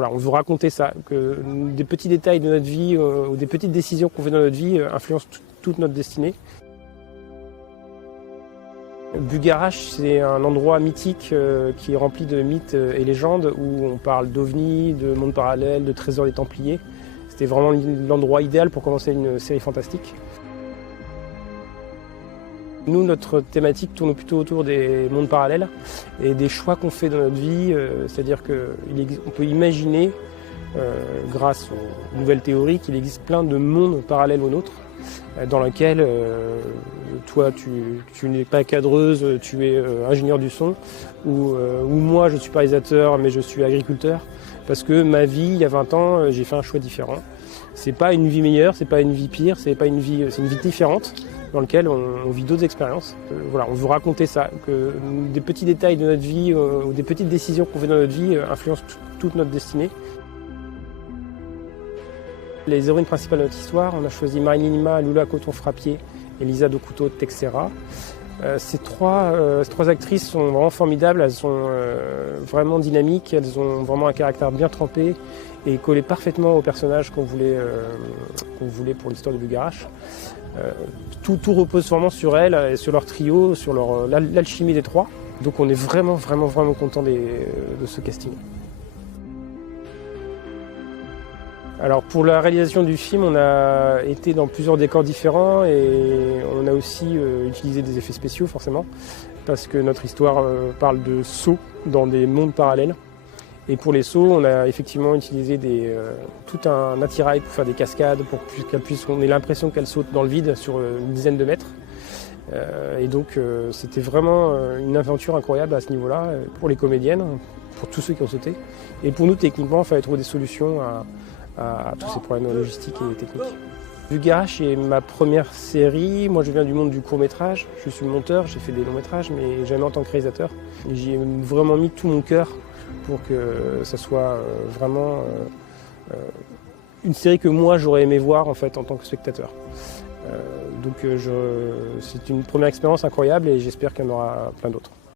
Voilà, on veut raconter ça, que des petits détails de notre vie ou des petites décisions qu'on fait dans notre vie influencent toute notre destinée. Bugarache, c'est un endroit mythique qui est rempli de mythes et légendes où on parle d'ovnis, de mondes parallèles, de trésors des Templiers. C'était vraiment l'endroit idéal pour commencer une série fantastique. Nous, notre thématique tourne plutôt autour des mondes parallèles et des choix qu'on fait dans notre vie. C'est-à-dire qu'on peut imaginer, grâce aux nouvelles théories, qu'il existe plein de mondes parallèles aux nôtres, dans lesquels toi, tu n'es pas cadreuse, tu es ingénieur du son, ou moi, je suis pas réalisateur, mais je suis agriculteur, parce que ma vie, il y a 20 ans, j'ai fait un choix différent. C'est pas une vie meilleure, c'est pas une vie pire, c'est une vie différente, dans laquelle on vit d'autres expériences. Voilà, on veut raconter ça, que des petits détails de notre vie ou des petites décisions qu'on fait dans notre vie influencent toute notre destinée. Les héroïnes principales de notre histoire, on a choisi Marilyn Lima, Lula Coton-Frappier et Lisa Dokuto Texera. Ces trois actrices sont vraiment formidables, elles sont vraiment dynamiques, elles ont vraiment un caractère bien trempé et collé parfaitement au personnage qu'on voulait pour l'histoire de Bugarache. Tout repose vraiment sur elles et sur leur trio, sur l'alchimie des trois. Donc on est vraiment content de ce casting. Alors pour la réalisation du film, on a été dans plusieurs décors différents et on a aussi utilisé des effets spéciaux forcément, parce que notre histoire parle de sauts dans des mondes parallèles. Et pour les sauts, on a effectivement utilisé tout un attirail pour faire des cascades, pour qu'on ait l'impression qu'elle saute dans le vide sur une dizaine de mètres. Et donc c'était vraiment une aventure incroyable à ce niveau-là, pour les comédiennes, pour tous ceux qui ont sauté. Et pour nous, techniquement, il fallait trouver des solutions à tous ces problèmes logistiques et techniques. Bugarache est ma première série. Moi, je viens du monde du court-métrage. Je suis monteur, j'ai fait des longs-métrages, mais jamais en tant que réalisateur. J'y ai vraiment mis tout mon cœur pour que ça soit vraiment une série que moi, j'aurais aimé voir en fait, en tant que spectateur. Donc c'est une première expérience incroyable et j'espère qu'il y en aura plein d'autres.